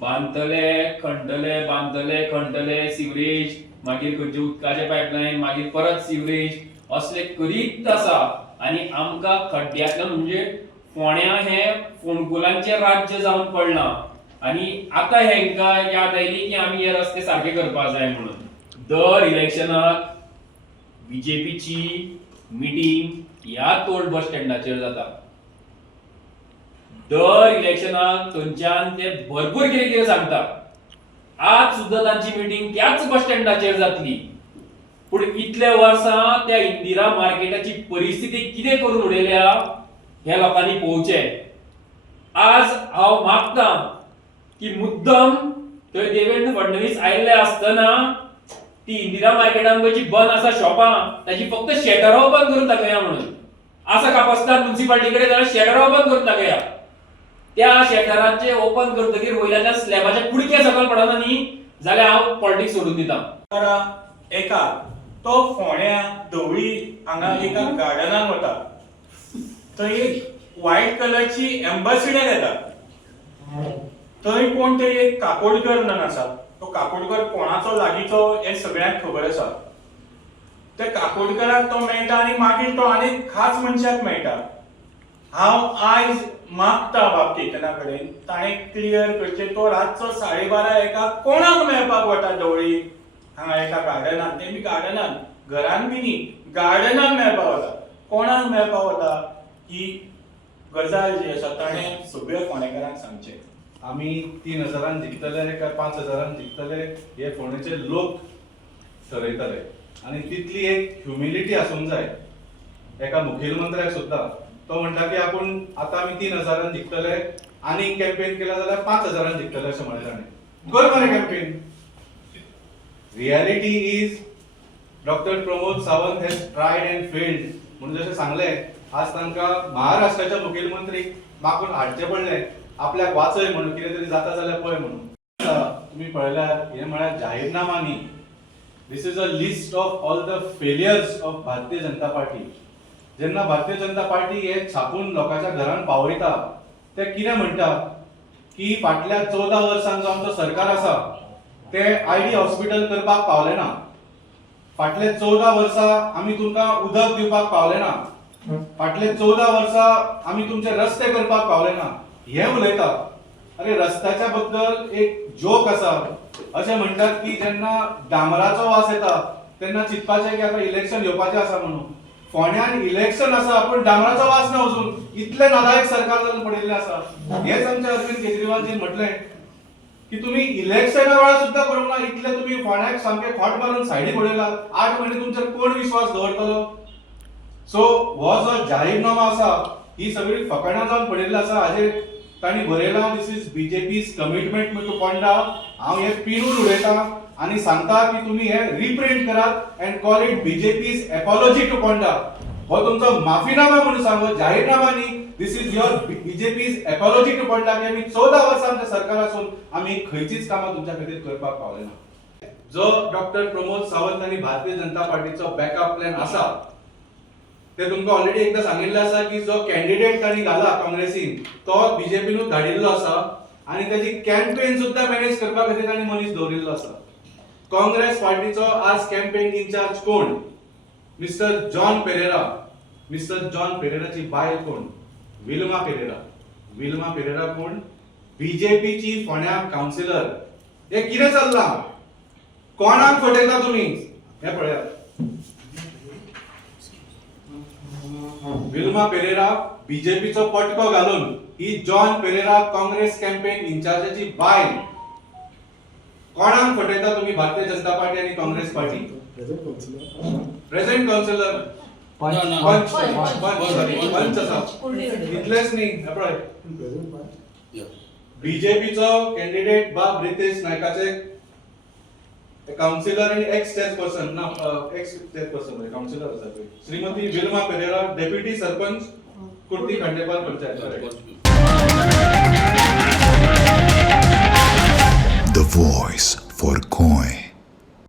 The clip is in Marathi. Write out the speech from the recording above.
बांदतले खणतले सिवरेज, मागीर खंयचे उदकाचे पायपलायन, मागीर परत सिवरेज असले करीत आसा आणि आमकां खड्ड्यांतल्यान म्हणजे फोंड्या हे फोंडकुलांचे राज्य जावन पडलां आणि आता हेंकां याद आयली की आमी हे रस्ते सारखे करपाक जाय म्हणून. दर इलेक्शनाक बीजेपीची मिटिंग ह्या टोल बस स्टँडाचेर जाता. दर इलेक्शनाक थंयच्यान ते भरपूर कितें कितें सांगता. आज सुद्धा तांची मिटिंग त्याच बस स्टँडाचेर जातली. पूण इतले वर्सां त्या इंदिरा मार्केटाची परिस्थिती कितें करून उडयल्या हे लोकांनी पळोवचें. आज हांव मागतां की मुद्दम थंय देवेंद्र फडणवीस आयिल्ले आसतना ती इंदिरा मार्केटान पळय जी बंद आसा शॉपां ताची फक्त शटरां ओपन करून दाखया म्हणून. आसा कापासदार म्युनिसिपालिटी कडेन जाल्यार शटरां ओपन करून दाखया. त्या शटरांचे ओपन करतकीर वयल्याच्या स्लॅबाच्या कुडके सकयल पडना न्ही जाल्यार हांव पॉलिटिक्स सोडून दितां. एका तो फोंड्या धवळी हांगा एका गार्डनान वता. थंय एक व्हाईट कलरची एम्बॅसिडर येता. थंय कोण तरी एक काकोडकर म्हणून आसा. तो काकोडकर कोणाचो लागींचो हे सगळ्यांक खबर आसा. त्या काकोडकराक तो मेळटा आणि मागीर तो आनी खास मनशाक मेळटा. हांव आयज मागता बाबतींतना कडेन ताणें क्लियर करचें. तो रातचो 12:30 एका कोणाक मेळपाक वता धवळी हांगा एका गार्डनान. ते बी गार्डनान, घरान बी न्ही, गार्डनान मेळपाक वता. कोणाक मेळपाक वता ही गजाल जी आसा ताणें सगळ्या फोंडेकारांक सांगचें. आमी 3000 जिखतले काय 5000 जिखतले हे फोंडेचे लोक ठरयतले आणि तितली एक ह्युमिलिटी आसूंक जाय एका मुखेलमंत्र्याक सुद्धा. तो म्हणटा की आपूण आता आमी 3000 जिखतले आणि कॅम्पेन केला जाल्यार 5000 जिखतले अशें म्हळें ताणें. कर मरे campaign. Reality is doctor Pramod Sawant has triad and failed म्हणून जशें सांगलें. आज तांकां महाराष्ट्राच्या मुखेलमंत्रीक मागून हाडचें पडलें आपल्याक वाचय म्हणून, कितें तरी जाता जाल्यार पळय म्हणून. तुम्ही पळयल्यार हे म्हळ्यार जाहीरनामा न्ही. This is a list of all the failures of Bharatiya Janata party. जेन्ना भारतीय जनता पार्टी हे छापून लोकांच्या घरान पावयता ते कितें म्हणटा की फाटल्या 14 वर्सां जो आमचो सरकार आसा ते आयडी हॉस्पिटल करपाक पावले ना. फाटले 14 वर्सां आमी तुमकां उदक दिवपाक पावले ना. फाटले 14 वर्सां आमी तुमचे रस्ते करपाक पावले ना. हे उलयता. अरे रस्त्याच्या बद्दल एक जोक आसा. अशें म्हणटात की जेन्ना डांबराचो वास येता तेन्ना चिंतपाचें की आतां इलेक्शन येवपाचें आसा म्हणून. फोंड्यान इलेक्शन आसा पूण डांबराचो वास ना वचून. इतले नालायक सरकार जावन पडिल्लें आसा. हेच आमचे अरविंद केजरीवालजीन म्हटलें की तुम्ही इलेक्शना वेळार सुद्धा करूंक ना. इतले तुम्ही फोंड्याक सामके खोट मारून सायडीक उडयला. 8 म्हयने तुमचेर कोण विश्वास दवरतलो. सो हो जो जाहीरनामा आसा ही सगळी फकाणां जावन पडिल्ली आसा. हाजेर तांणी बरयलां दिस इज बीजेपीज कमिटमेंट टू पोंडा. हांव हे पिनून उडयतां आणि सांगता की तुम्ही हे रिप्रिंट करात and call it BJP's apology to Ponda. हो तुमचो माफीनामा म्हणून सांगो, जाहीरनामा न्ही. This is your BJP's apology to Ponda की आमी 14 वर्सांचे सरकार आसून आमी खंयचीच कामां तुमच्या खातीर करपाक पावले ना. जो डॉक्टर प्रमोद सावंत आनी भारतीय जनता पार्टीचो बॅकअप प्लॅन आसा ते तुमकां ऑलरेडी एकदा सांगिल्लें आसा की जो कॅन्डिडेट तांणी घाला काँग्रेसीन तो बीजेपीनूच धाडिल्लो आसा आणि त्याची कॅम्पेन सुद्धा मॅनेज करपा खातीर तांणी मनीस दवरिल्लो आसा. काँग्रेस पार्टीचो आज कॅम्पेन इन्चार्ज कोण? Mister John Pereira. Mister John पेरेराची बायल कोण? विल्मा पेरेरा. विल्मा पेरेरा कोण? बीजेपीची फोंड्या काउन्सिलर. हे कितें चल्लां? कोणाक फटयता तुम्ही? हे पळयात. विल्मा पेरेरा बीजेपीचो पटको घालून ही जॉन पेरेरा काँग्रेस कॅम्पेन इन्चार्जाची बायल. कोणाक फटयता तुम्ही? भारतीय जनता पार्टी आणि काँग्रेस पार्टी. प्रेझेंट काउन्सिलर पंच इतलेच न्ही. बीजेपीचो कॅन्डिडेट बाब रितेश नायकाचे काउन्सिलर आणि एक्स चेअरपर्सन ना एक्स चेअरपर्सन काउन्सिलर आसा Shrimati Wilma Pereira, deputy sarpanch Kurti Khandepar panchayat. The voice for Coin.